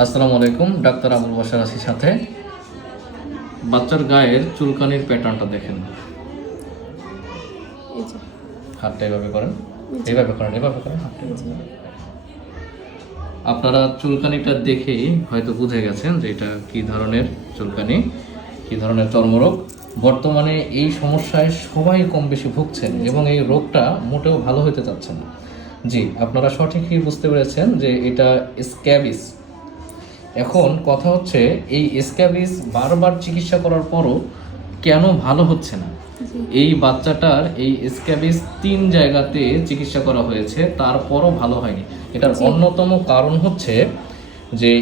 আসসালামু আলাইকুম ডাক্তার আবুল বাসার আছি সাথে। বাচ্চার গায়ের চুলকানির প্যাটার্নটা দেখেন। হাতটা এভাবে করেন। এইভাবে করেন এভাবে করেন। আপনারা চুলকানিটা দেখেই হয়তো বুঝে গেছেন যে এটা কি ধরনের চুলকানি কি ধরনের চর্মরোগ। বর্তমানে এই সমস্যায় সবাই কম বেশি ভুগছেন এবং এই রোগটা মোটেও ভালো হতে চাচ্ছে না। জি আপনারা সঠিকই বুঝতে পেরেছেন যে এটা স্ক্যাবিস এখন কথা হচ্ছে এই স্ক্যাবিস বারবার চিকিৎসা করার পরও কেন ভালো হচ্ছে না? এই বাচ্চাটার এই স্ক্যাবিস তিন জায়গাতে চিকিৎসা করা হয়েছে তারপরও ভালো হয়নি। এটার অন্যতম কারণ হচ্ছে যে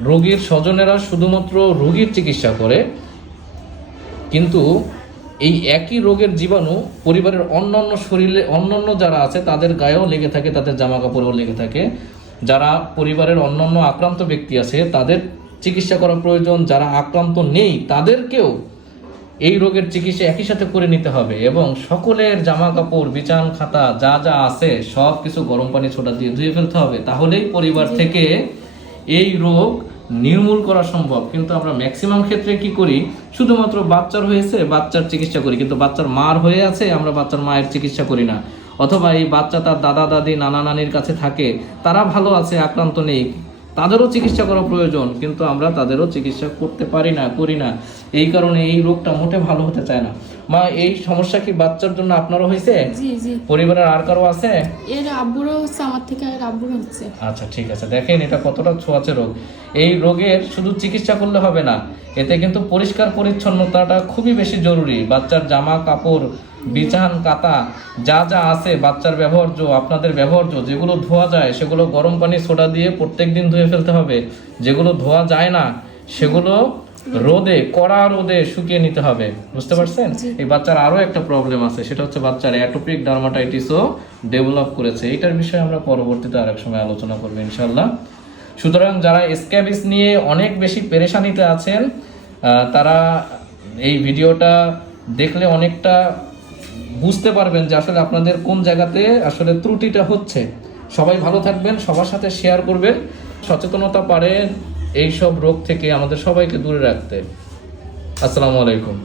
রোগীর স্বজনেরা শুধুমাত্র রোগীর চিকিৎসা করে কিন্তু এই একই রোগের জীবাণু পরিবারের অন্যান্য শরীরে অন্যান্য যারা আছে তাদের গায়েও লেগে থাকে তাদের জামা কাপড়েও লেগে থাকে। যারা পরিবারের অন্যান্য আক্রান্ত ব্যক্তি আছে তাদের চিকিৎসা করা প্রয়োজন। যারা আক্রান্ত নেই তাদেরকেও এই রোগের চিকিৎসা একই সাথে করে নিতে হবে এবং সকলের জামা কাপড় বিছান খাতা যা যা আছে সব কিছু গরম পানি ছোটা দিয়ে ধুয়ে ফেলতে হবে। তাহলেই পরিবার থেকে এই রোগ নির্মূল করা সম্ভব। কিন্তু আমরা ম্যাক্সিমাম ক্ষেত্রে কি করি? শুধুমাত্র বাচ্চার হয়েছে বাচ্চার চিকিৎসা করি। কিন্তু বাচ্চার মার হয়ে আছে আমরা বাচ্চার মায়ের চিকিৎসা করি না। অথবা এই বাচ্চা তার দাদা দাদি নানা নানির কাছে থাকে তারা ভালো আছে আক্রান্ত নেই তাদেরও চিকিৎসা করা প্রয়োজন কিন্তু আমরা তাদেরও চিকিৎসা করতে পারি না করি না। এই কারণে এই রোগটা মোটে ভালো হতে চায় না। মা এই সমস্যা কি বাচ্চার জন্য আপনারও হয়েছে? জি জি। পরিবারের আর কারও আছে? এর আব্বুরও হচ্ছে আমার থেকে এর আব্বুরও হচ্ছে। আচ্ছা ঠিক আছে। দেখেন এটা কতটা ছোঁয়াচে রোগ। এই রোগের শুধু চিকিৎসা করলে হবে না এতে কিন্তু পরিষ্কার পরিচ্ছন্নতাটা খুবই বেশি জরুরি। বাচ্চার জামা কাপড় বিছান কাতা যা যা আছে বাচ্চার ব্যবহার্য আপনাদের ব্যবহার্য যেগুলো ধোয়া যায় সেগুলো গরম পানি সোডা দিয়ে প্রত্যেক দিন ধুয়ে ফেলতে হবে। যেগুলো ধোয়া যায় না সেগুলো রোদে কড়া রোদে শুকিয়ে নিতে হবে। বুঝতে পারছেন? এই বাচ্চার আরও একটা প্রবলেম আছে সেটা হচ্ছে বাচ্চার অ্যাটোপিক ডার্মাটাইটিসও ডেভেলপ করেছে। এটার বিষয়ে আমরা পরবর্তীতে আরেক সময় আলোচনা করব ইনশাল্লাহ সুতরাং যারা স্ক্যাবিস নিয়ে অনেক বেশি পেরেশানিতে আছেন তারা এই ভিডিওটা দেখলে অনেকটা বুঝতে পারবেন যে আসলে আপনাদের কোন জায়গাতে আসলে ত্রুটিটা হচ্ছে। সবাই ভালো থাকবেন, সবার সাথে শেয়ার করবেন। সচেতনতা পারে এইসব রোগ থেকে আমাদের সবাইকে দূরে রাখতে। আসসালামু আলাইকুম।